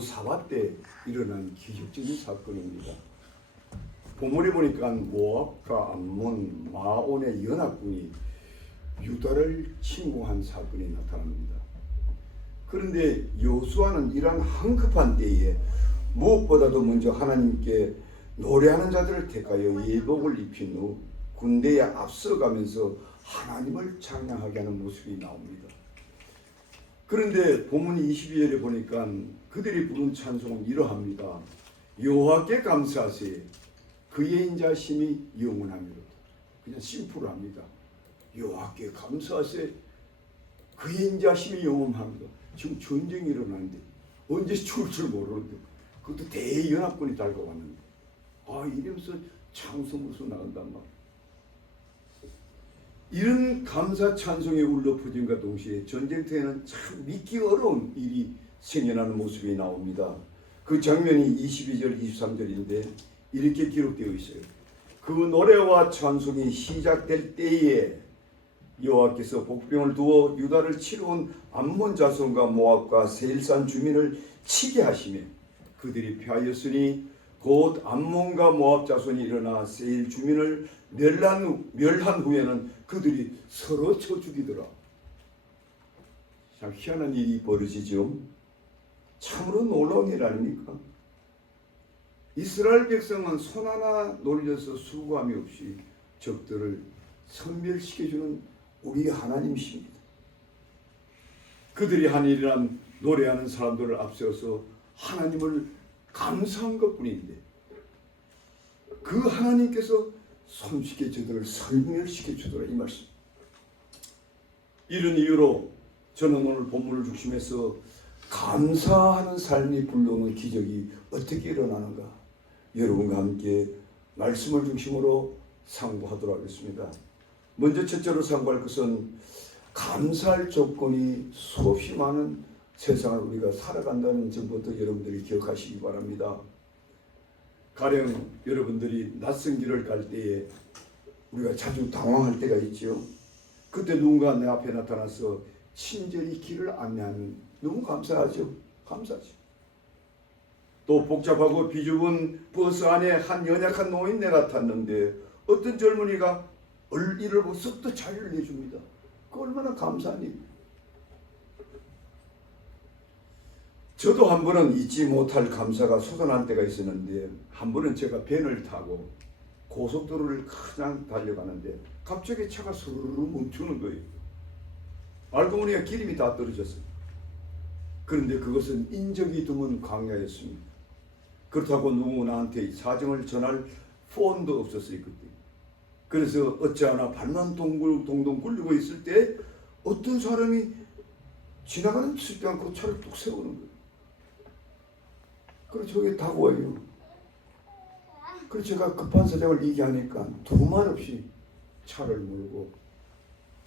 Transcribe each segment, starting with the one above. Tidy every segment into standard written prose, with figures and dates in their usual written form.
사화 때 일어난 기적적인 사건입니다. 본문에 보니까 모압과 암몬, 마온의 연합군이 유다를 침공한 사건이 나타납니다. 그런데 여호수아는 이러한 황급한 때에 무엇보다도 먼저 하나님께 노래하는 자들을 택하여 예복을 입힌 후 군대에 앞서가면서 하나님을 찬양하게 하는 모습이 나옵니다. 그런데 본문 22절에 보니까 그들이 부른 찬송은 이러합니다. 여호와께 감사하세 그의 인자심이 영원하미로다. 그냥 심플합니다. 여호와께 감사하세 그의 인자심이 영원합니다. 지금 전쟁이 일어나는데 언제 죽을 줄 모르는데 그것도 대연합군이 달고 왔는데 이러면서 창성으로서 나간단 말이에요. 이런 감사 찬송의 울려 퍼짐과 동시에 전쟁터에는 참 믿기 어려운 일이 생겨나는 모습이 나옵니다. 그 장면이 22절 23절인데 이렇게 기록되어 있어요. 그 노래와 찬송이 시작될 때에 여호와께서 복병을 두어 유다를 치러 온 암몬 자손과 모압과 세일산 주민을 치게 하시며 그들이 패하였으니 곧 암몬과 모압 자손이 일어나 세일 주민을 멸한 후에는 그들이 서로 쳐 죽이더라. 참 희한한 일이 벌어지죠. 참으로 놀라운 일 아닙니까? 이스라엘 백성은 손 하나 놀려서 수고함이 없이 적들을 섬멸시켜주는 우리 하나님이십니다. 그들이 한 일이란 노래하는 사람들을 앞세워서 하나님을 감사한 것뿐인데 그 하나님께서 손쉽게 저들을 섬멸시켜 주더라 이 말씀. 이런 이유로 저는 오늘 본문을 중심해서 감사하는 삶이 불러오는 기적이 어떻게 일어나는가 여러분과 함께 말씀을 중심으로 상고하도록 하겠습니다. 먼저 첫째로 상고할 것은 감사할 조건이 수없이 많은 세상을 우리가 살아간다는 점부터 여러분들이 기억하시기 바랍니다. 가령 여러분들이 낯선 길을 갈 때에 우리가 자주 당황할 때가 있죠. 그때 누군가 내 앞에 나타나서 친절히 길을 안내하면 너무 감사하죠. 감사하죠. 또 복잡하고 비좁은 버스 안에 한 연약한 노인네가 탔는데 어떤 젊은이가 이를 보고 쓱 자리를 내줍니다. 그 얼마나 감사한 일. 저도 한 번은 잊지 못할 감사가 솟아난 때가 있었는데 한 번은 제가 밴을 타고 고속도로를 그냥 달려가는데 갑자기 차가 스르르 멈추는 거예요. 알고 보니까 기름이 다 떨어졌어요. 그런데 그것은 인적이 드문 광야였습니다. 그렇다고 누구 나한테 사정을 전할 폰도 없었어요 그때. 그래서 어찌하나 발만 동동 굴리고 있을 때 어떤 사람이 지나가는 칠때 않고 차를 뚝 세우는 거예요. 그래서 저게 다가와요. 그래서 제가 급한 사정을 얘기하니까 두말 없이 차를 몰고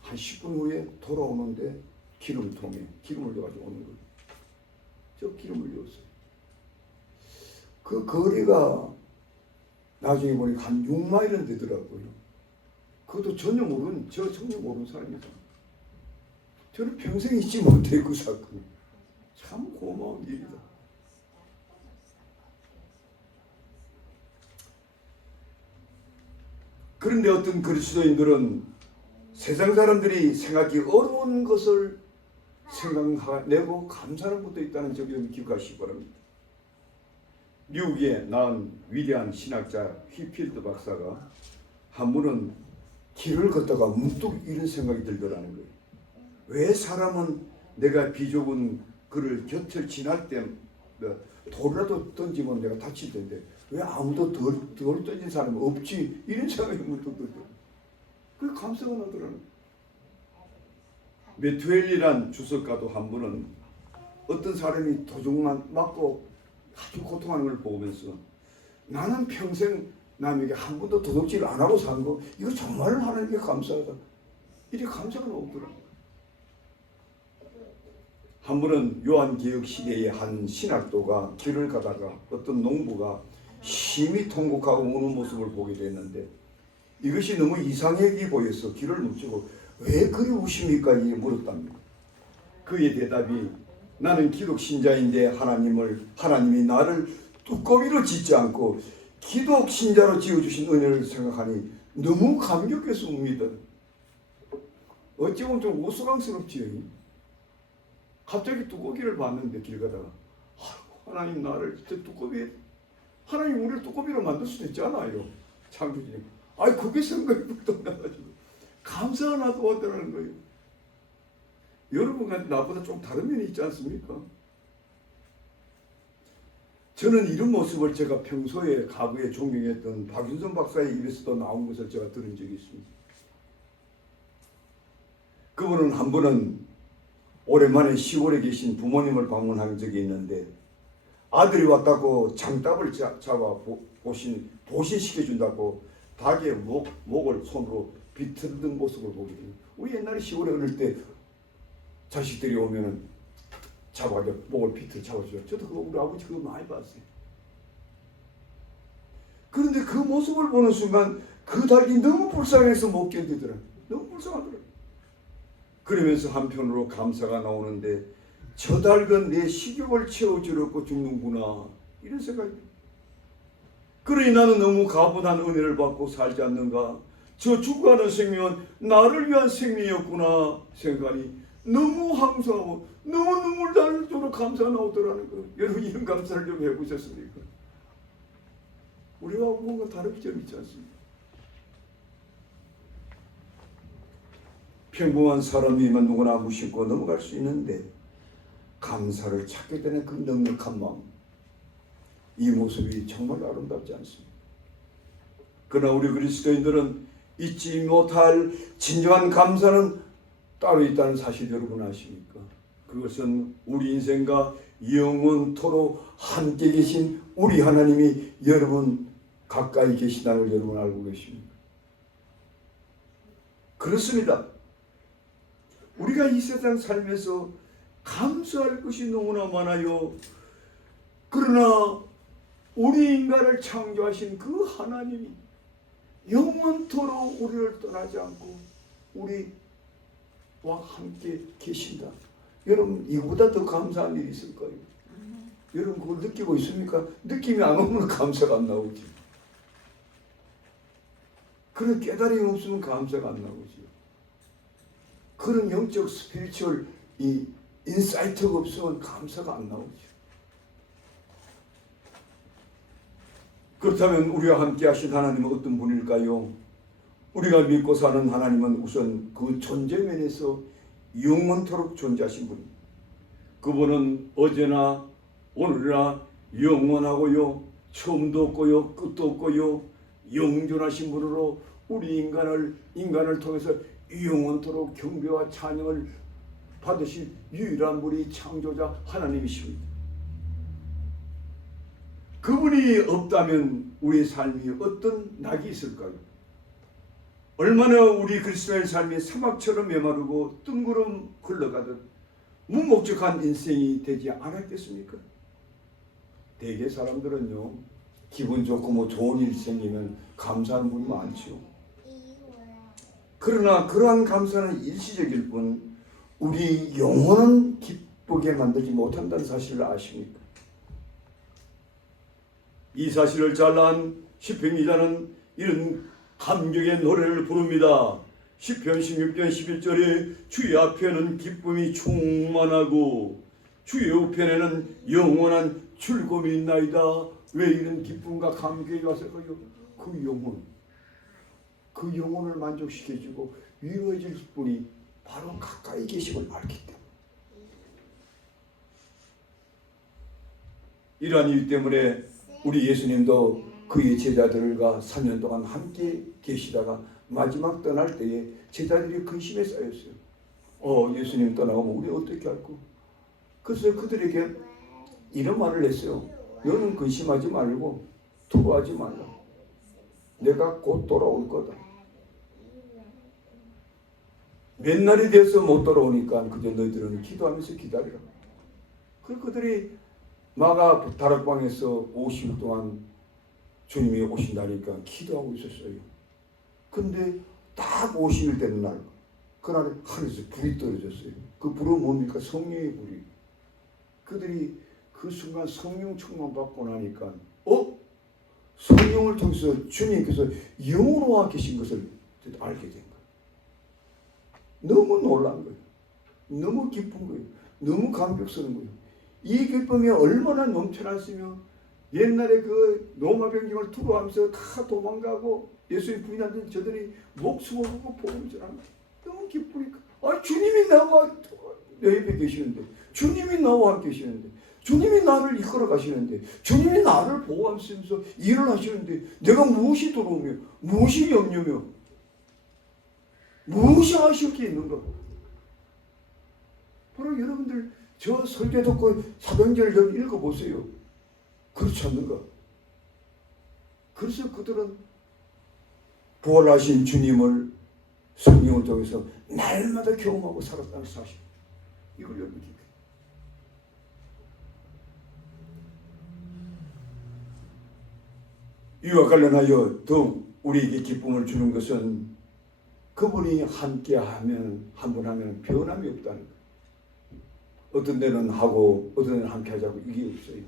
한 10분 후에 돌아오는데 기름통에 기름을 넣어가지고 오는 거예요. 저 기름을 넣었어요. 그 거리가 나중에 보니까 한 6마일은 되더라고요. 그것도 전혀 모르는 사람이잖아요. 저는 평생 잊지 못해요 그 사건. 참 고마운 일이다. 그런데 어떤 그리스도인들은 세상 사람들이 생각하기 어려운 것을 생각내고 감사하는 것도 있다는 점을 기억하시기 바랍니다. 미국에 낳은 위대한 신학자 휘필드 박사가 한 번은 길을 걷다가 문득 이런 생각이 들더라는 거예요. 왜 사람은 내가 비좁은 그를 곁을 지날 때 돌이라도 던지면 내가 다칠 텐데 왜 아무도 돌 던진 사람이 없지? 이런 생각이 문득 들더라고요. 그게 감사가 나더라는 거예요. 메투엘이란 주석가도 한 번은 어떤 사람이 도둑만 맞고 아주 고통하는 걸 보면서 나는 평생 남에게 한 번도 도둑질 안 하고 산 거 이거 정말 하나님께 감사하다. 이렇게 감사가 나오더라고요. 한 번은 요한개혁 시대의 한 신학도가 길을 가다가 어떤 농부가 심히 통곡하고 우는 모습을 보게 됐는데 이것이 너무 이상하게 보여서 길을 묻히고 왜 그리 우십니까? 이렇게 물었답니다. 그의 대답이 나는 기독 신자인데 하나님이 나를 두꺼비로 짓지 않고 기독 신자로 지어주신 은혜를 생각하니 너무 감격해서 웁니다. 어찌 보면 좀 우스꽝스럽지요. 갑자기 뚜껑이를 봤는데 길 가다가 하나님 나를 두꺼비, 하나님 우리를 뚜꺼비로 만들 수도 있잖아요. 창조주님. 그게 생각이 불떠나가지고 감사가 나도 왔다는 거예요. 여러분과 나보다 좀 다른 면이 있지 않습니까? 저는 이런 모습을 제가 평소에 과거에 존경했던 박윤선 박사의 입에서도 나온 것을 제가 들은 적이 있습니다. 그분은 한 번은 오랜만에 시골에 계신 부모님을 방문한 적이 있는데 아들이 왔다고 장답을 잡아 보신시켜준다고 닭의 목을 손으로 비틀던 모습을 보게 됩니다. 우리 옛날에 시골에 어릴 때 자식들이 오면은 잡아가지고 목을 비틀어 잡아줘요. 저도 그거 우리 아버지 그거 많이 봤어요. 그런데 그 모습을 보는 순간 그 닭이 너무 불쌍해서 못 견디더라고요. 너무 불쌍하더라고요. 그러면서 한편으로 감사가 나오는데 저 닭은 내 식욕을 채워주려고 죽는구나 이런 생각이 듭니다. 그러니 나는 너무 가분한 은혜를 받고 살지 않는가. 저 죽어가는 생명은 나를 위한 생명이었구나 생각하니 너무 감사하고 너무 눈물 나는 정도로 감사가 나오더라는 거예요. 여러분 이런 감사를 좀 해보셨습니까? 우리와 뭔가 다른 점이 있지 않습니까? 평범한 사람이면 누구나 무심코 넘어갈 수 있는데 감사를 찾게 되는 그 넉넉한 마음, 이 모습이 정말 아름답지 않습니다. 그러나 우리 그리스도인들은 잊지 못할 진정한 감사는 따로 있다는 사실 여러분 아십니까? 그것은 우리 인생과 영원토록 함께 계신 우리 하나님이 여러분 가까이 계시다는 걸 여러분 알고 계십니까? 그렇습니다. 우리가 이 세상 살면서 감사할 것이 너무나 많아요. 그러나 우리 인간을 창조하신 그 하나님이 영원토록 우리를 떠나지 않고 우리와 함께 계신다. 여러분 이보다 더 감사한 일이 있을까요? 여러분 그걸 느끼고 있습니까? 느낌이 안 오면 감사가 안 나오지. 그런 깨달음이 없으면 감사가 안 나오지. 그런 영적 스피리추얼 이 인사이트가 없으면 감사가 안 나오죠. 그렇다면 우리와 함께 하신 하나님은 어떤 분일까요? 우리가 믿고 사는 하나님은 우선 그 존재 면에서 영원토록 존재하신 분입니다. 그분은 어제나 오늘이나 영원하고요, 처음도 없고요, 끝도 없고요, 영존하신 분으로 우리 인간을 통해서 영원토록 경배와 찬양을 받으신 유일한 분이 창조자 하나님이십니다. 그분이 없다면 우리의 삶이 어떤 낙이 있을까요? 얼마나 우리 그리스도의 삶이 사막처럼 메마르고 뜬구름 흘러가듯 무목적한 인생이 되지 않았겠습니까? 대개 사람들은요, 기분 좋고 좋은 일 생기면 감사하는 분이 많죠. 그러나 그러한 감사는 일시적일 뿐 우리 영혼은 기쁘게 만들지 못한다는 사실을 아십니까? 이 사실을 잘 안 시편 기자는 이런 감격의 노래를 부릅니다. 시편 16편 11절에 주의 앞에는 기쁨이 충만하고 주의 우편에는 영원한 즐거움이 있나이다. 왜 이런 기쁨과 감격이 왔을까요? 그 영혼을 만족시켜주고 위로해줄 분이 바로 가까이 계심을 알기 때문에. 이러한 이유 때문에 우리 예수님도 그의 제자들과 3년 동안 함께 계시다가 마지막 떠날 때에 제자들이 근심에 쌓였어요. 예수님 떠나가면 우리 어떻게 할까? 그래서 그들에게 이런 말을 했어요. 너는 근심하지 말고 두려워하지 말라. 내가 곧 돌아올 거다. 몇 날이 돼서 못 돌아오니까 그저 너희들은 기도하면서 기다리라. 그들이 마가 다락방에서 50일 동안 주님이 오신다니까 기도하고 있었어요. 근데 딱 50일 되는 날, 그날에 하늘에서 불이 떨어졌어요. 그 불은 뭡니까? 성령의 불이. 그들이 그 순간 성령 충만 받고 나니까 성령을 통해서 주님께서 영으로 와 계신 것을 알게 된 거예요. 너무 놀란 거예요. 너무 기쁜 거예요. 너무 감격스러운 거예요. 이 기쁨이 얼마나 넘쳐났으면 옛날에 그 로마 병정을 두려워하면서 다 도망가고 예수님 부인하던 저들이 목숨을 걸고 복음을 전하는 거예요. 너무 기쁘니까 주님이 나와 내 옆에 계시는데, 주님이 나와 함께 계시는데, 주님이 나를 이끌어 가시는데, 주님이 나를 보호하시면서 일을 하시는데 내가 무엇이 두려우며 무엇이 염려며 무엇이 아쉬울 게 있는가? 바로 여러분들 저 설교 듣고 사도행전을 좀 읽어보세요. 그렇지 않는가? 그래서 그들은 부활하신 주님을 성령을 통해서 날마다 경험하고 살았다는 사실, 이걸 여러분 기억해요. 이와 관련하여 더욱 우리에게 기쁨을 주는 것은 그분이 함께하면, 한 번 하면 변함이 없다는 거예요. 어떤 데는 하고 어떤 데는 함께 하자고 이게 없어요.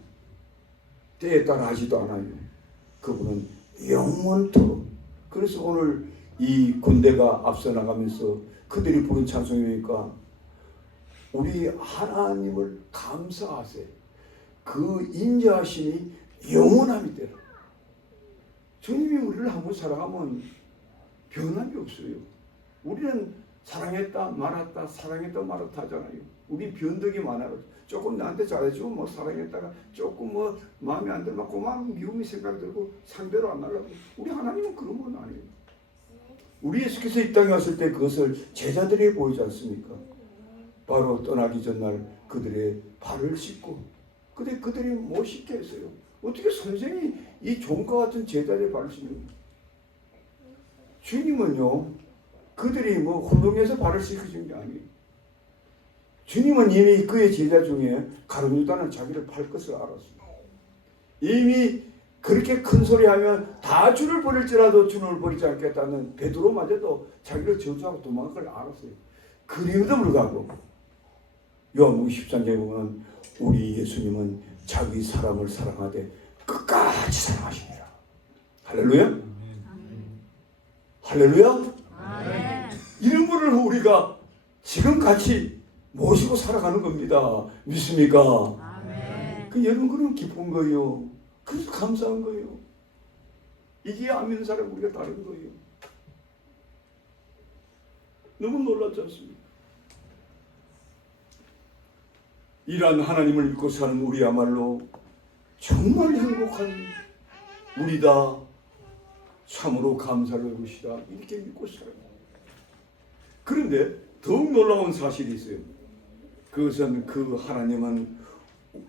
때에 따라 하지도 않아요. 그분은 영원토록. 그래서 오늘 이 군대가 앞서 나가면서 그들이 부른 찬송이니까 우리 하나님을 감사하세요. 그 인자하심이 영원함이 되라. 주님이 우리를 한번 사랑하면 변함이 없어요. 우리는 사랑했다 말았다 사랑했다 말았다 하잖아요. 우리 변덕이 많아요. 조금 나한테 잘해주고 뭐 사랑했다가 조금 뭐 마음에 안 들면 고마운 미움이 생각이 들고 상대로 안 하려고. 우리 하나님은 그런 건 아니에요. 우리 예수께서 이 땅에 왔을 때 그것을 제자들에게 보이지 않습니까? 바로 떠나기 전날 그들의 발을 씻고, 근데 그들이 못 씻게 했어요. 어떻게 선생이 이 종과 같은 제자들의 발을 씻는? 주님은요, 그들이 뭐 혼동해서 발을 씻으신 게 아니에요. 주님은 이미 그의 제자 중에 가룟 유다는 자기를 팔 것을 알았어요. 이미 그렇게 큰 소리하면 다 주를 버릴지라도 주를 버리지 않겠다는 베드로마저도 자기를 저주하고 도망갈 걸 알았어요. 그럼에도 불구하고 요한복음 13장에 보면 우리 예수님은 자기 사람을 사랑하되 끝까지 사랑하십니다. 할렐루야. 할렐루야. 이런 분을 우리가 지금 같이 모시고 살아가는 겁니다. 믿습니까? 그 여러분 그러면 기쁜 거예요. 그래서 감사한 거예요. 이게 안 믿는 사람 우리가 다른 거예요. 너무 놀랍지 않습니까? 이러한 하나님을 믿고 사는 우리야말로 정말 행복한 우리다. 참으로 감사를 것이다. 이렇게 믿고 살아요. 그런데 더욱 놀라운 사실이 있어요. 그것은 그 하나님은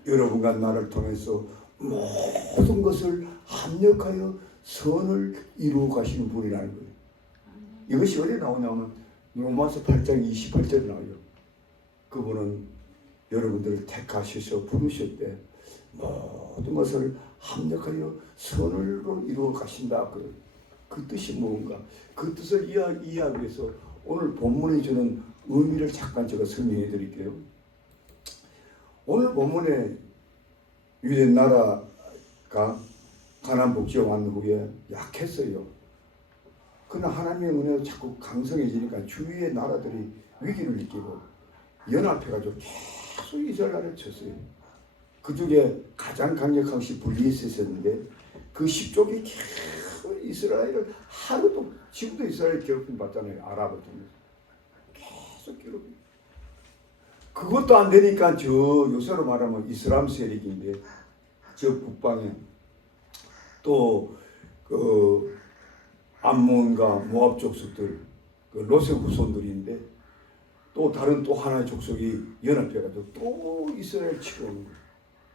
여러분과 나를 통해서 모든 것을 합력하여 선을 이루어 가시는 분이라는 거예요. 이것이 어디에 나오냐면 로마서 8장 28절에 나와요. 그분은 여러분들을 택하셔서 부르실 때 모든 것을 합력하여 선으로 이루어 가신다. 그 뜻이 뭔가? 그 뜻을 이해하기 위해서 오늘 본문이 주는 의미를 잠깐 제가 설명해 드릴게요. 오늘 본문에 유대 나라가 가나안 복지에 왔는 후에 약했어요. 그러나 하나님의 은혜로 자꾸 강성해지니까 주위의 나라들이 위기를 느끼고 연합해가지고 계속 이스라엘을 쳤어요. 그 중에 가장 강력한 것이 블리에스였는데 그 10족이 계속 이스라엘을 하루도, 지금도 이스라엘 괴롭힘 받잖아요. 아랍을 통해서 계속 괴롭힘. 그것도 안 되니까 저 요새로 말하면 이슬람 세력인데 저 북방에 또 그 암몬과 모압 족속들, 그 로세 후손들인데 또 다른 또 하나의 족속이 연합해가지고 또 이스라엘 치고 오는 거예요.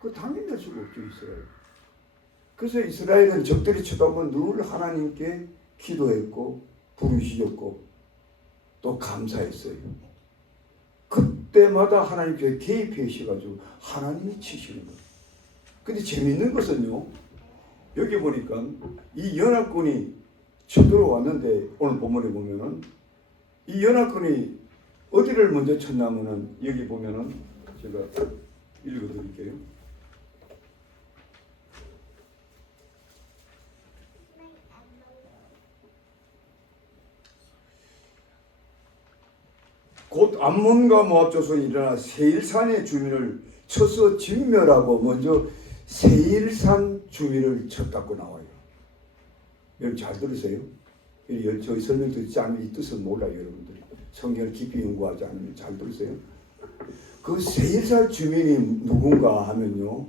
그 당연히 될 수가 없죠, 이스라엘. 그래서 이스라엘은 적들이 쳐다보면 늘 하나님께 기도했고 부르시셨고 또 감사했어요. 그때마다 하나님께서 개입해 주셔가지고 하나님이 치시는 거예요. 근데 재밌는 것은요, 여기 보니까 이 연합군이 쳐들어왔는데 오늘 본문에 보면은 이 연합군이 어디를 먼저 쳤냐면은 여기 보면은 제가 읽어드릴게요. 곧 암몬과 모압 조선이 일어나 세일산의 주민을 쳐서 진멸하고 먼저 세일산 주민을 쳤다고 나와요. 여러분 잘 들으세요. 저희 설명 듣지 않으면 이 뜻을 몰라요. 여러분들이 성경을 깊이 연구하지 않으면. 잘 들으세요. 그 세일산 주민이 누군가 하면요,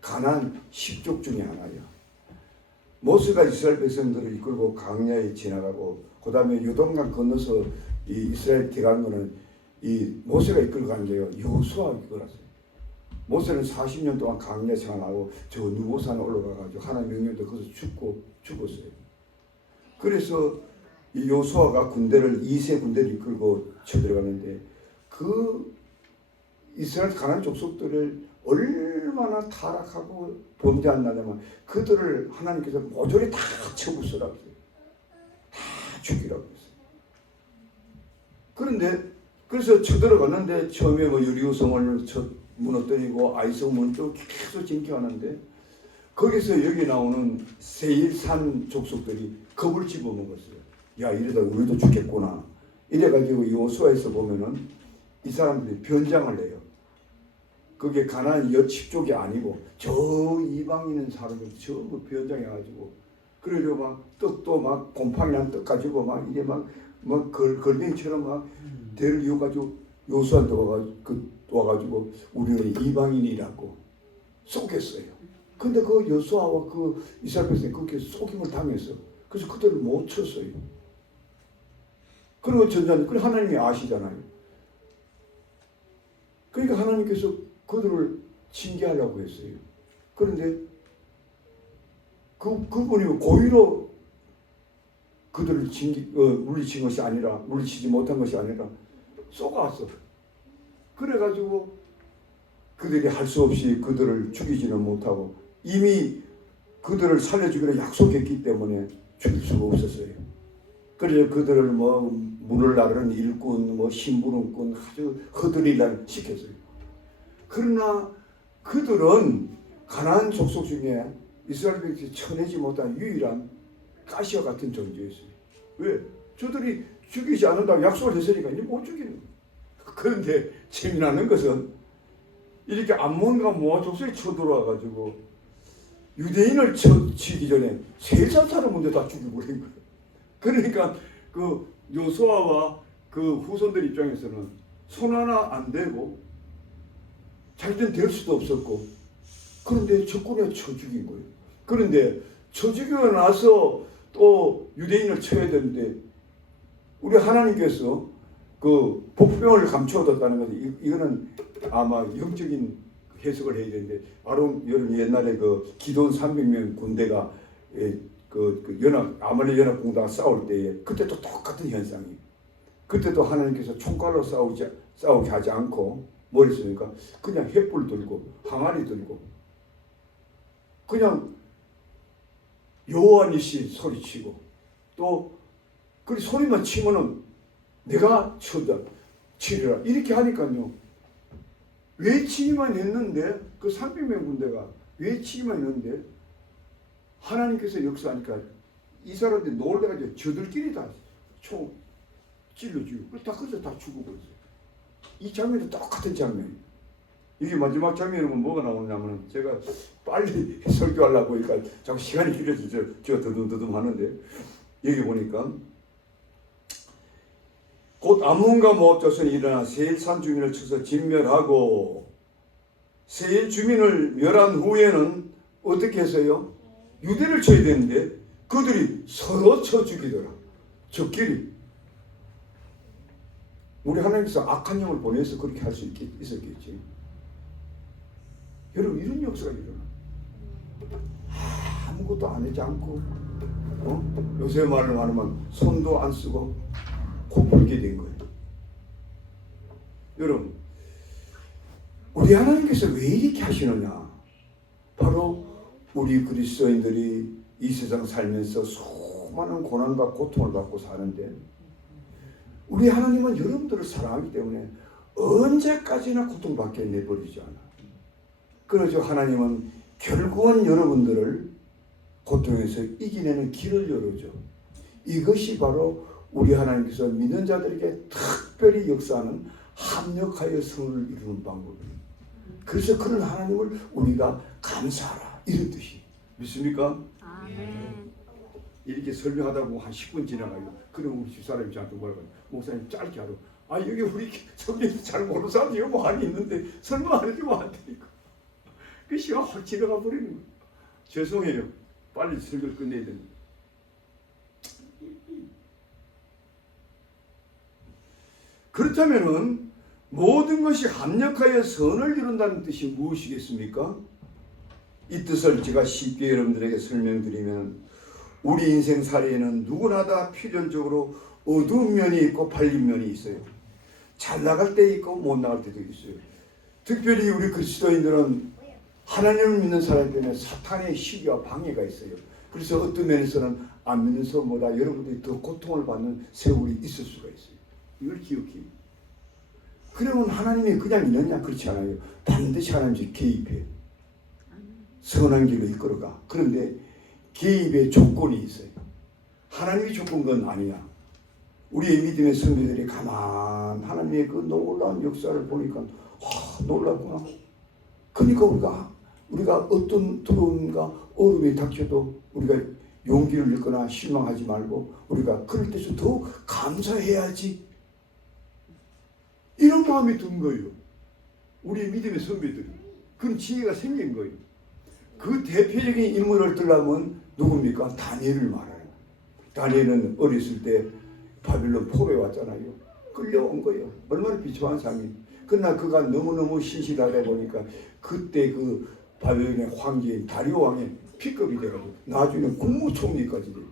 가나안 10족 중에 하나예요. 모세가 이스라엘 백성들을 이끌고 광야에 지나가고 그 다음에 요단강 건너서 이 이스라엘 들어간 거는 이 모세가 이끌고 간 게요, 여호수아가 이끌었어요. 모세는 40년 동안 광야 생활하고 저 누보산에 올라가가지고 하나님 명령도 거기서 죽었어요. 그래서 이 여호수아가 군대를 2세 군대를 이끌고 쳐들어가는데 그 이스라엘 가나안 족속들을 얼마나 타락하고 범죄한다면 그들을 하나님께서 모조리 다 쳐부수라고 했어요. 다 죽이라고 했어요. 그런데 그래서 쳐들어갔는데 처음에 뭐 여리고성을 무너뜨리고 아이성문을 또 계속 진격하는데 거기서 여기 나오는 세일산 족속들이 겁을 집어먹었어요. 야, 이러다 우리도 죽겠구나. 이래가지고 여호수아에서 보면은 이 사람들이 변장을 해요. 그게 가나안 여 10족이 아니고 저 이방에 있는 사람들 전부 변장해가지고 그래서 막 떡도 막 곰팡이 난 떡 가지고 막 이게 막 걸뱅이처럼 막 대를 이어가지고 여호수아한테 와가지고 우리는 이방인이라고 속였어요. 근데 그 여호수아와 그 이스라엘 백성이 그렇게 속임을 당했어. 그래서 그들을 못 쳤어요. 그리고 전자는 그 하나님이 아시잖아요. 그러니까 하나님께서 그들을 징계하려고 했어요. 그런데 그분이 고의로 그들을 물리친 것이 아니라, 물리치지 못한 것이 아니라 쏘아왔어. 그래가지고 그들이 할 수 없이 그들을 죽이지는 못하고 이미 그들을 살려주기로 약속했기 때문에 죽일 수가 없었어요. 그래서 그들을 뭐 문을 나르는 일꾼, 뭐 심부름꾼 아주 허들이라 시켰어요. 그러나 그들은 가나안 족속 중에 이스라엘 백성이 쳐내지 못한 유일한 가시와 같은 존재였어요. 왜? 저들이 죽이지 않는다고 약속을 했으니까 이제 못 죽이는 거예요. 그런데 재미나는 것은 이렇게 암몬과 모압 족속이 쳐들어와가지고 유대인을 치기 전에 세상 사람 먼저 다 죽이고 그런 거예요. 그러니까 그 여호수아와 그 후손들 입장에서는 손 하나 안 대고 자기들은 될 수도 없었고 그런데 적군에 쳐 죽인 거예요. 그런데 쳐 죽이고 나서 또 유대인을 쳐야 되는데 우리 하나님께서 그 복병을 감추어뒀다는 것은 이거는 아마 영적인 해석을 해야 되는데 바로 여러분 옛날에 그 기돈 300명 군대가 아말렉 연합 군대가 싸울 때에 그때도 똑같은 현상이 그때도 하나님께서 총칼로 싸우게 하지 않고 뭘 했습니까? 그냥 횃불 들고 항아리 들고 그냥 여호와 니시 소리치고 또 그 소리만 치면은 내가 치리라 이렇게 하니까요. 외치기만 했는데 그 300명 군대가 외치기만 했는데 하나님께서 역사하니까 이 사람들이 놀래가지고 저들끼리 다 총 찔러주고 다 그래서 다 죽어버렸어요. 이 장면도 똑같은 장면이에요. 이게 마지막 장면은 뭐가 나오냐면 제가 빨리 설교하려고 하니까 자꾸 시간이 길어지죠. 제가 더듬더듬 하는데 여기 보니까 곧 암몬과 모압 자손이 일어나 세일산 주민을 쳐서 진멸하고 세일 주민을 멸한 후에는 어떻게 했어요? 유대를 쳐야 되는데 그들이 서로 쳐 죽이더라. 적끼리. 우리 하나님께서 악한 영을 보내서 그렇게 할 수 있었겠지. 여러분 이런 역사가 일어나. 아무것도 안 하지 않고 요새 말로 말하면 손도 안 쓰고 코 풀게 된 거예요. 여러분 우리 하나님께서 왜 이렇게 하시느냐. 바로 우리 그리스도인들이 이 세상 살면서 수많은 고난과 고통을 받고 사는데 우리 하나님은 여러분들을 사랑하기 때문에 언제까지나 고통받게 내버리지 않아. 그래서 하나님은 결국은 여러분들을 고통에서 이겨내는 길을 열어줘. 이것이 바로 우리 하나님께서 믿는 자들에게 특별히 역사하는 합력하여 성을 이루는 방법이에요. 그래서 그런 하나님을 우리가 감사하라 이런 뜻이 믿습니까? 아멘. 이렇게 설명하다 보면 한 10분 지나가요. 그럼 우리 집사람이 저한테 뭐라고 해요? 목사님 짧게 하러. 아 여기 우리 성경도 잘 모르는 사람이 요 많이 있는데 설명 안 해주면 안 되니까. 그 시간 확 지나가 버리는 거예요. 죄송해요. 빨리 설교를 끝내야 됩니다. 그렇다면은 모든 것이 합력하여 선을 이룬다는 뜻이 무엇이겠습니까? 이 뜻을 제가 쉽게 여러분들에게 설명드리면 우리 인생 살이에는 누구나 다 필연적으로 어두운 면이 있고 밝은 면이 있어요. 잘 나갈 때 있고 못 나갈 때도 있어요. 특별히 우리 그리스도인들은 하나님을 믿는 사람 때문에 사탄의 시기와 방해가 있어요. 그래서 어떤 면에서는 안 믿는 사람보다 여러분들이 더 고통을 받는 세월이 있을 수가 있어요. 이걸 기억해요. 그러면 하나님이 그냥 있느냐? 그렇지 않아요. 반드시 하나님이 개입해요. 선한 길로 이끌어가. 그런데 개입의 조건이 있어요. 하나님이 조건 건 아니야. 우리의 믿음의 선배들이 가만 하나님의 그 놀라운 역사를 보니까 놀랍구나. 그러니까 우리가 어떤 두려움과 어려움이 닥쳐도 우리가 용기를 잃거나 실망하지 말고 우리가 그럴 때서 더 감사해야지. 이런 마음이 든 거예요. 우리의 믿음의 선배들이. 그런 지혜가 생긴 거예요. 그 대표적인 인물을 들려면 누굽니까? 다니엘을 말해요. 다니엘은 어렸을 때 바빌론 포로에 왔잖아요. 끌려온 거예요. 얼마나 비참한 삶이. 그러나 그가 너무너무 신실하다 보니까 그때 그 바빌론의 황제인 다리오 왕의 픽업이 돼가지고 나중에 국무총리까지 돼요.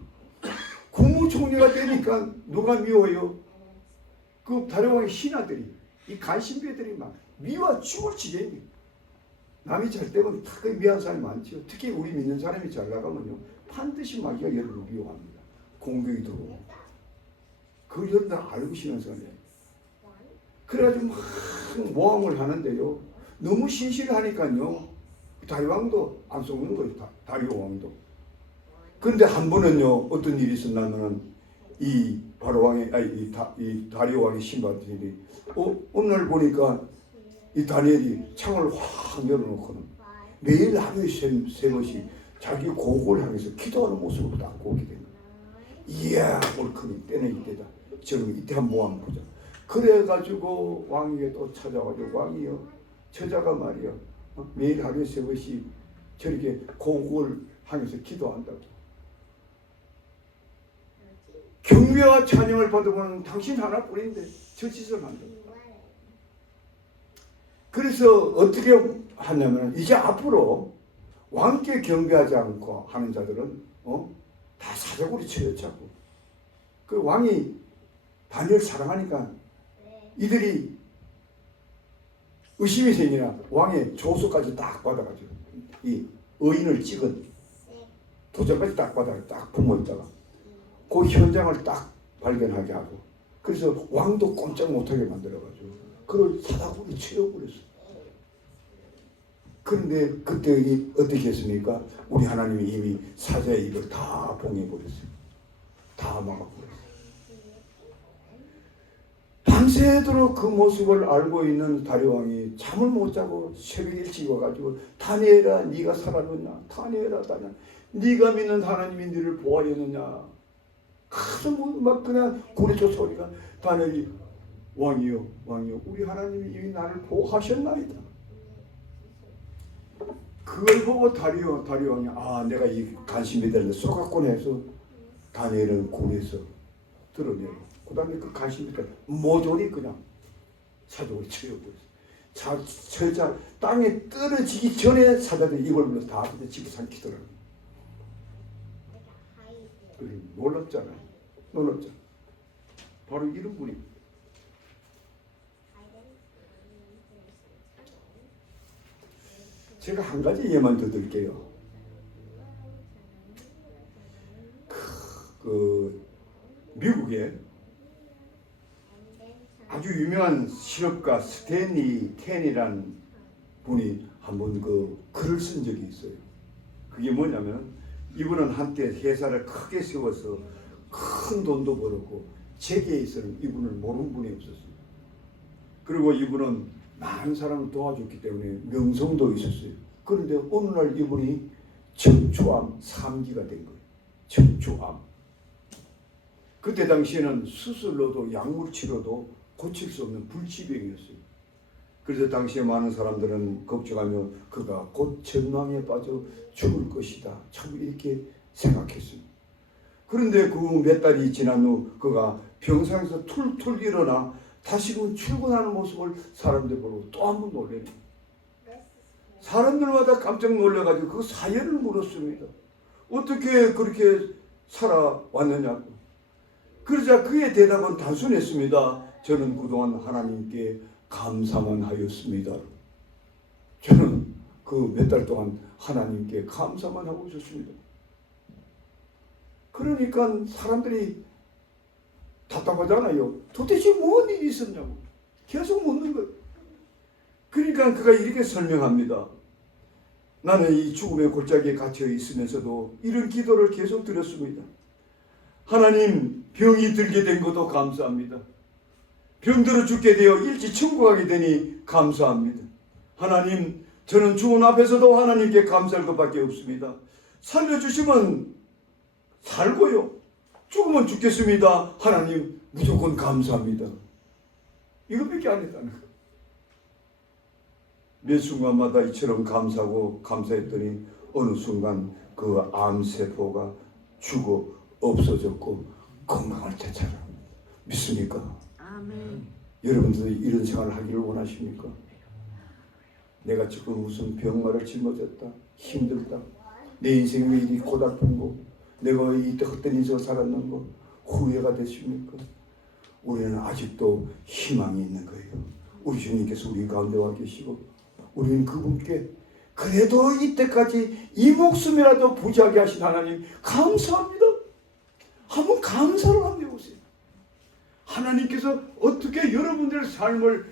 국무총리가 되니까 누가 미워요? 그 다리오 왕의 신하들이 이 간신배들이 막 미워 죽을 지경이에요. 남이 잘 되면 다 미워하는 사람이 많죠. 특히 우리 믿는 사람이 잘 나가면요 반드시 마귀가 여러분을 미워합니다. 공격이 들어오고. 그걸 여러분들 알고 신앙생활이에요. 그래가지고 막 모함을 하는데요. 너무 신실하니까요. 다리왕도 안 속는 거예요. 다리오 왕도. 그런데 한 번은요. 어떤 일이 있었냐면은 이 바로 왕의 이 다리오 왕의 신하들이 어느 날 보니까 이 다니엘이 창을 확 열어놓고는 매일 하루에 세 번씩 자기 고국을 향해서 기도하는 모습으로 딱 보게 된 거예요. 이야 옳거니 때는 이때다. 저는 이때 한번 모함 보자. 그래가지고 왕에게 또 찾아와가지고 왕이요 저자가 말이요 매일 하루에 세 번씩 저렇게 고국을 향해서 기도한다고. 경배와 찬양을 받으면 당신 하나뿐인데 저 짓을 한다고. 그래서 어떻게 하냐면 이제 앞으로 왕께 경배하지 않고 하는 자들은 다 사적으로 쳐였자고. 그 왕이 다니엘 사랑하니까 이들이 의심이 생기나 왕의 조서까지 딱 받아가지고 이 의인을 찍은 도장까지 딱 받아가 딱 품어있다가 그 현장을 딱 발견하게 하고 그래서 왕도 꼼짝 못하게 만들어가지고 그걸 사다구로 채워버렸어. 그런데 그때 어떻게 했습니까? 우리 하나님이 이미 사자의 입을 다 봉해버렸어요. 다 막아버렸어요. 밤새도록 그 모습을 알고 있는 다리왕이 잠을 못 자고 새벽 일찍 와가지고 다니엘아 네가 살았느냐? 다니엘아 다니엘아 네가 믿는 하나님이 너를 보호하였느냐? 가슴 막 그냥 고리쳐 소리가 다니엘이 왕이요 우리 하나님이 이미 나를 보호하셨나이다. 그걸 보고 다리오 왕이 내가 이 간신배들한테 쏘갔군 해서 다니엘은 고리에서 드러내고 그 다음에 그 간신배들 모조리 그냥 사족을 채워버렸어요. 저자 땅에 떨어지기 전에 사자들이 이걸 불러서 다 집에 삼키더라고요. 놀랍잖아요. 놀랍잖아요. 바로 이런 분이. 제가 한 가지 예만 더 들게요. 미국에 아주 유명한 실업가 스탠리 켄이라는 분이 한번 그 글을 쓴 적이 있어요. 그게 뭐냐면 이분은 한때 회사를 크게 세워서 큰 돈도 벌었고 재계에서는 이분을 모르는 분이 없었어요. 그리고 이분은 많은 사람을 도와줬기 때문에 명성도 있었어요. 그런데 어느 날 이분이 척추암 3기가 된 거예요. 척추암. 그때 당시에는 수술로도 약물 치료도 고칠 수 없는 불치병이었어요. 그래서 당시에 많은 사람들은 걱정하며 그가 곧 절망에 빠져 죽을 것이다, 참 이렇게 생각했습니다. 그런데 그 몇 달이 지난 후 그가 병상에서 툴툴 일어나 다시금 출근하는 모습을 사람들 보고 또 한 번 놀래요. 사람들마다 깜짝 놀라가지고 그 사연을 물었습니다. 어떻게 그렇게 살아왔느냐고. 그러자 그의 대답은 단순했습니다. 저는 그동안 하나님께 감사만 하였습니다. 저는 그 몇 달 동안 하나님께 감사만 하고 있었습니다. 그러니까 사람들이 답답하잖아요. 도대체 무슨 일이 있었냐고 계속 묻는 거예요. 그러니까 그가 이렇게 설명합니다. 나는 이 죽음의 골짜기에 갇혀 있으면서도 이런 기도를 계속 드렸습니다. 하나님, 병이 들게 된 것도 감사합니다. 병들어 죽게 되어 일찍 천국하게 되니 감사합니다. 하나님, 저는 죽음 앞에서도 하나님께 감사할 것밖에 없습니다. 살려주시면 살고요, 죽으면 죽겠습니다. 하나님, 무조건 감사합니다. 이것밖에 안 했다는 거예요. 몇 순간마다 이처럼 감사하고 감사했더니 어느 순간 그 암세포가 죽어 없어졌고 건강을 되찾아갑니다. 믿습니까? 아멘. 여러분들이 이런 생활을 하기를 원하십니까? 내가 지금 무슨 병마를 짊어졌다, 힘들다, 내 인생이 왜 이리 고달픈 거, 내가 이때 헛된 인생을 살았는 거 후회가 되십니까? 우리는 아직도 희망이 있는 거예요. 우리 주님께서 우리 가운데 와 계시고 우리는 그분께 그래도 이때까지 이 목숨이라도 부지하게 하신 하나님 감사합니다. 한번 감사를 한번 해보세요. 하나님께서 어떻게 여러분들의 삶을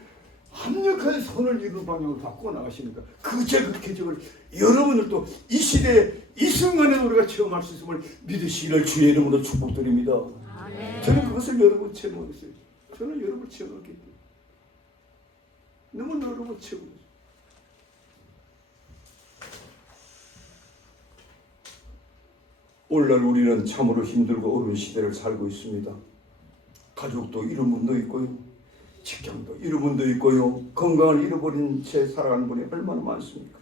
합력한 선을 이루는 방향으로 바꿔 나가십니까? 그 제극해적을 여러분들도 이 시대에 이 순간에 우리가 체험할 수 있음을 믿으시기를 주의 이름으로 축복드립니다. 아멘. 저는 그것을 여러분 체험하겠어요. 저는 여러분 체험하기 때문에 너무 여러분 체험했어요. 오늘날 우리는 참으로 힘들고 어려운 시대를 살고 있습니다. 가족도 잃은 분도 있고요, 직장도 잃은 분도 있고요, 건강을 잃어버린 채 살아가는 분이 얼마나 많습니까?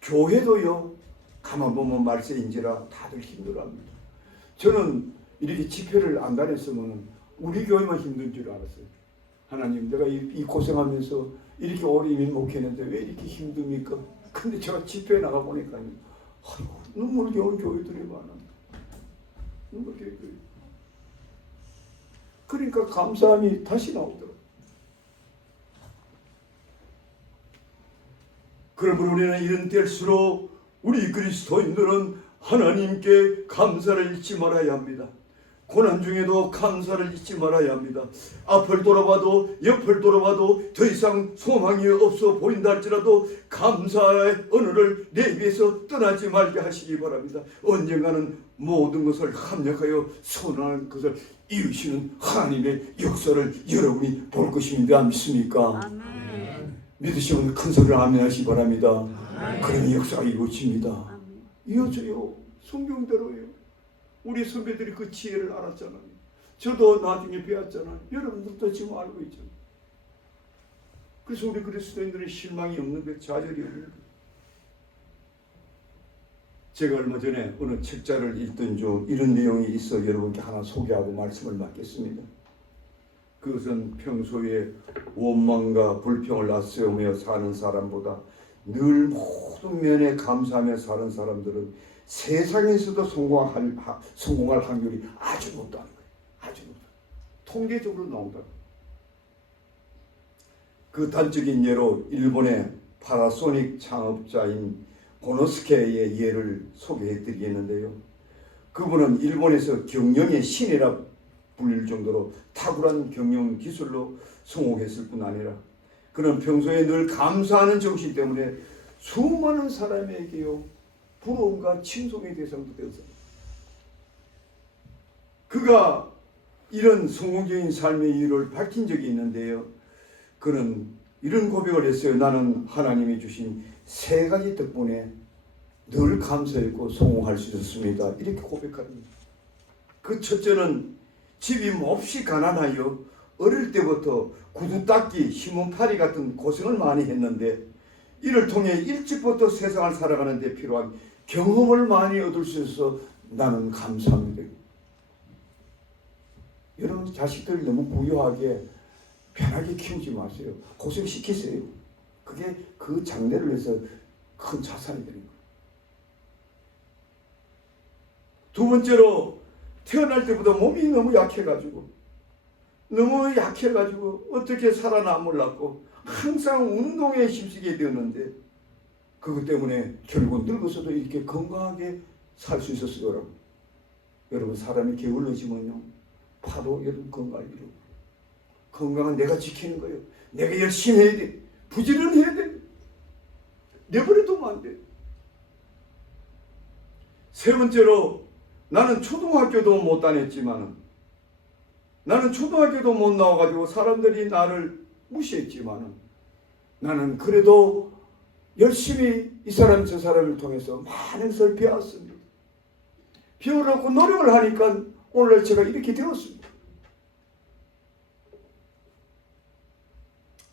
교회도요, 가만 보면 말세인지라 다들 힘들어합니다. 저는 이렇게 집회를 안 다녔으면 우리 교회만 힘든 줄 알았어요. 하나님, 내가 이 고생하면서 이렇게 오래 이민 목회했는데 왜 이렇게 힘듭니까? 근데 제가 집회에 나가보니까 아이고, 눈물겨운 교회들이 많아. 눈물겨운 교회. 그러니까 감사함이 다시 나오더라고요. 그러므로 우리는 이런 때일수록 우리 그리스도인들은 하나님께 감사를 잊지 말아야 합니다. 고난 중에도 감사를 잊지 말아야 합니다. 앞을 돌아봐도 옆을 돌아봐도 더 이상 소망이 없어 보인다 할지라도 감사의 언어를 내 입에서 떠나지 말게 하시기 바랍니다. 언젠가는 모든 것을 합력하여 선한 것을 이루시는 하나님의 역사를 여러분이 볼 것입니다. 믿습니까? 아멘. 믿으시면 큰 소리로 아멘 하시기 바랍니다. 아멘. 그런 역사가 이루어집니다. 이어져요. 성경대로요. 우리 선배들이 그 지혜를 알았잖아요. 저도 나중에 배웠잖아요. 여러분들도 지금 알고 있잖아요. 그래서 우리 그리스도인들은 실망이 없는 것, 좌절이 없는 것. 제가 얼마 전에 어느 책자를 읽던 중 이런 내용이 있어 여러분께 하나 소개하고 말씀을 맡겠습니다. 그것은 평소에 원망과 불평을 앞세우며 사는 사람보다 늘 모든 면에 감사하며 사는 사람들은 세상에서도 성공할 확률이 아주 높다는 거예요. 아주 높다. 통계적으로 나온다. 그 단적인 예로 일본의 파나소닉 창업자인 고노스케의 예를 소개해 드리겠는데요. 그분은 일본에서 경영의 신이라 불릴 정도로 탁월한 경영 기술로 성공했을 뿐 아니라 그는 평소에 늘 감사하는 정신 때문에 수많은 사람에게요 부러움과 칭송의 대상도 되었습니다. 그가 이런 성공적인 삶의 이유를 밝힌 적이 있는데요. 그는 이런 고백을 했어요. 나는 하나님이 주신 3가지 덕분에 늘 감사했고 성공할 수 있었습니다. 이렇게 고백합니다. 그 첫째는 집이 몹시 가난하여 어릴 때부터 구두 닦기, 신문팔이 같은 고생을 많이 했는데 이를 통해 일찍부터 세상을 살아가는 데 필요한 경험을 많이 얻을 수 있어서 나는 감사합니다. 여러분 자식들 너무 부유하게 편하게 키우지 마세요. 고생시키세요. 그게 그 장래를 위해서 큰 자산이 되는 거예요. 두 번째로 태어날 때보다 몸이 너무 약해가지고 어떻게 살아남으려고 항상 운동에 힘쓰게 되었는데 그것 때문에 결국 늙어서도 이렇게 건강하게 살 수 있었어요. 여러분 사람이 게을러지면요 파도 여러분 건강을 이루고 건강은 내가 지키는 거예요. 내가 열심히 해야 돼. 부지런해야 돼. 내버려두면 안 돼. 세 번째로 나는 초등학교도 못 다녔지만은 나는 초등학교도 못 나와가지고 사람들이 나를 무시했지만은 나는 그래도 열심히 이 사람 저 사람을 통해서 많은 것을 배웠습니다. 배우려고 노력을 하니까 오늘날 제가 이렇게 되었습니다.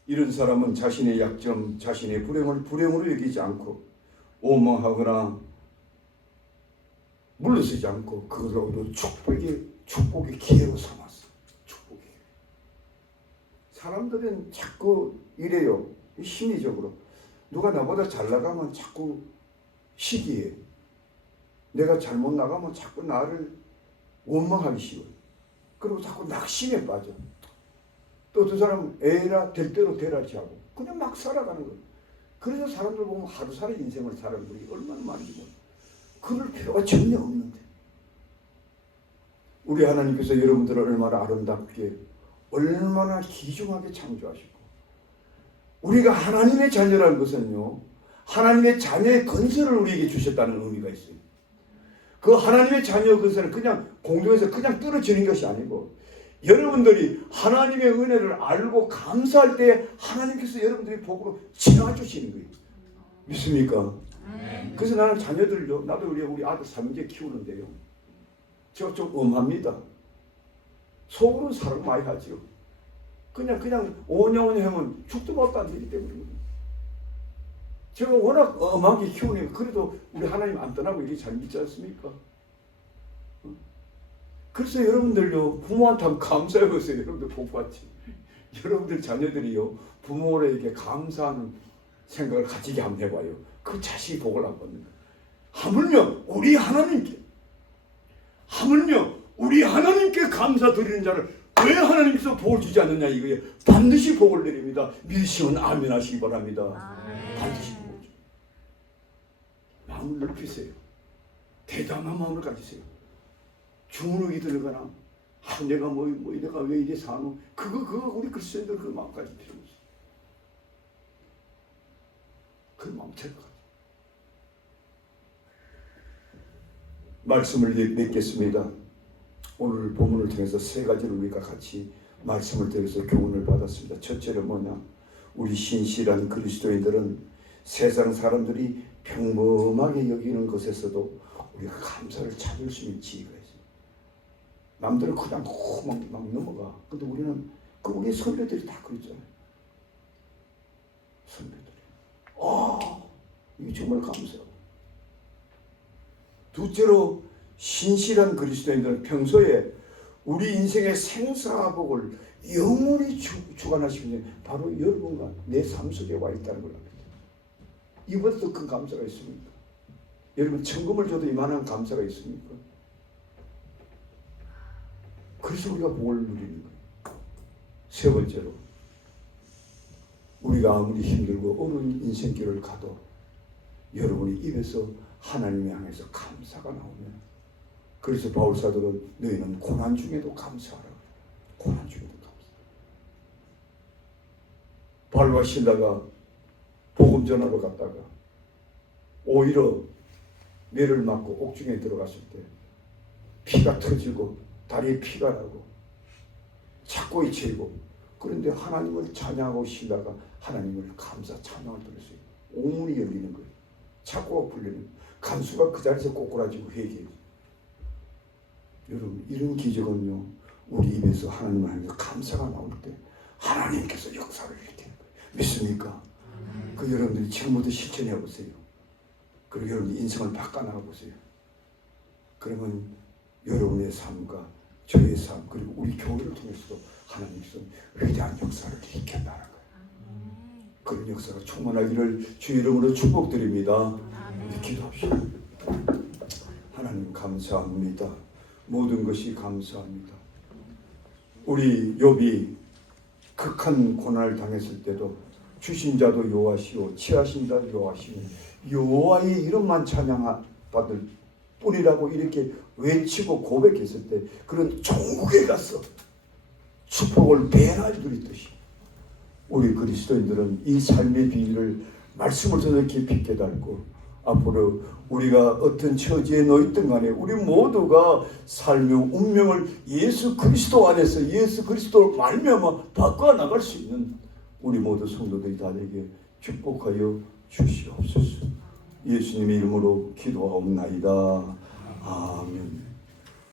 이런 사람은 자신의 약점, 자신의 불행을 불행으로 여기지 않고 오망하거나 물러서지 않고 그것을 오히려 축복의 기회로 삼았어요. 축복의 기회. 사람들은 자꾸 이래요. 심리적으로. 누가 나보다 잘 나가면 자꾸 시기해. 내가 잘못 나가면 자꾸 나를 원망하기 쉬워요. 그리고 자꾸 낙심에 빠져. 또 두 사람은 에라 될 대로 되라지 하고 그냥 막 살아가는 거예요. 그래서 사람들 보면 하루살이 인생을 사는 분이 얼마나 많은지 몰라요. 그럴 필요가 전혀 없는데 우리 하나님께서 여러분들을 얼마나 아름답게 얼마나 귀중하게 창조하시고 우리가 하나님의 자녀라는 것은요 하나님의 자녀의 건설을 우리에게 주셨다는 의미가 있어요. 그 하나님의 자녀 건설은 그냥 공중에서 그냥 떨어지는 것이 아니고 여러분들이 하나님의 은혜를 알고 감사할 때 하나님께서 여러분들의 복으로 채워주시는 거예요. 믿습니까? 그래서 나는 자녀들요 나도 우리 아들 3개 키우는데요 저 좀 엄합니다. 속으로는 사랑 많이 하죠. 그냥 오냐오냐 하면 죽도 밥도 안 되기 때문에 제가 워낙 엄하게 키우니까 그래도 우리 하나님 안 떠나고 이렇게 잘 믿지 않습니까? 그래서 여러분들요 부모한테 한번 감사해 보세요. 여러분들 복 받지. 여러분들 자녀들이요 부모에게 감사하는 생각을 가지게 한번 해봐요. 그 자식이 복을 안 받는 거예요. 하물며 우리 하나님께 감사드리는 자를 왜 하나님께서 복을 주지 않느냐 이거예요. 반드시 복을 드립니다. 믿으시면 아멘 하시기 바랍니다. 반드시 복을 줍니다. 마음을 넓히세요. 대담한 마음을 가지세요. 주눅이 들거나 내가 내가 왜 이래 사노 그거 우리 그리스도인들 그 마음 가질 필요 없어요. 그 마음 체크하세요. 말씀을 맺겠습니다. 오늘 본문을 통해서 3가지를 우리가 같이 말씀을 통해서 교훈을 받았습니다. 첫째는 뭐냐? 우리 신실한 그리스도인들은 세상 사람들이 평범하게 여기는 것에서도 우리가 감사를 찾을 수 있는 지혜가 있어요. 남들은 그냥 막 넘어가. 근데 우리는 우리 선배들이 다 그랬잖아요. 선배들이. 이게 정말 감사하고. 둘째로 신실한 그리스도인들은 평소에 우리 인생의 생사복을 영원히 주관하시는 바로 여러분과 내 삶 속에 와 있다는 걸 압니다. 이보다 더 큰 감사가 있습니까? 여러분 천금을 줘도 이만한 감사가 있습니까? 그래서 우리가 복을 누리는 거예요. 세 번째로 우리가 아무리 힘들고 어려운 인생길을 가도 여러분의 입에서 하나님을 향해서 감사가 나오면 그래서 바울사도는 너희는 고난 중에도 감사하라. 고난 중에도 감사. 발과 신라가 복음 전하러 갔다가 오히려 매를 맞고 옥중에 들어갔을 때 피가 터지고 다리에 피가 나고 착고에 채이고, 그런데 하나님을 찬양하고 신라가 하나님을 감사 찬양을 들었어요. 옥문이 열리는 거예요. 착고가 풀리는 거예요. 간수가 그 자리에서 꼬꾸라지고 회개해요. 여러분, 이런 기적은요, 우리 입에서 하나님을 하면서 감사가 나올 때 하나님께서 역사를 일으키는 거예요. 믿습니까? 그 여러분들이 지금부터 실천해 보세요. 그리고 여러분의 인생을 바꿔나가 보세요. 그러면 여러분의 삶과 저의 삶, 그리고 우리 교회를 통해서도 하나님께서 위대한 역사를 일으킨다는 거예요. 그런 역사가 충만하기를 주 이름으로 축복드립니다. 기도합시다. 하나님 감사합니다. 모든 것이 감사합니다. 우리 욥이 극한 고난을 당했을 때도 주신 자도 여호와시오, 취하신 자도 여호와시오, 여호와의 이름만 찬양받을 뿐이라고 이렇게 외치고 고백했을 때, 그런 종국에 가서 축복을 배나 누리듯이 우리 그리스도인들은 이 삶의 비밀을 말씀을 통해 깊이 깨닫고, 앞으로 우리가 어떤 처지에 놓였든 간에 우리 모두가 삶의 운명을 예수 그리스도 안에서 예수 그리스도로 말미암아 바꿔 나갈 수 있는 우리 모두 성도들이 다 되게 축복하여 주시옵소서. 예수님의 이름으로 기도하옵나이다. 아멘.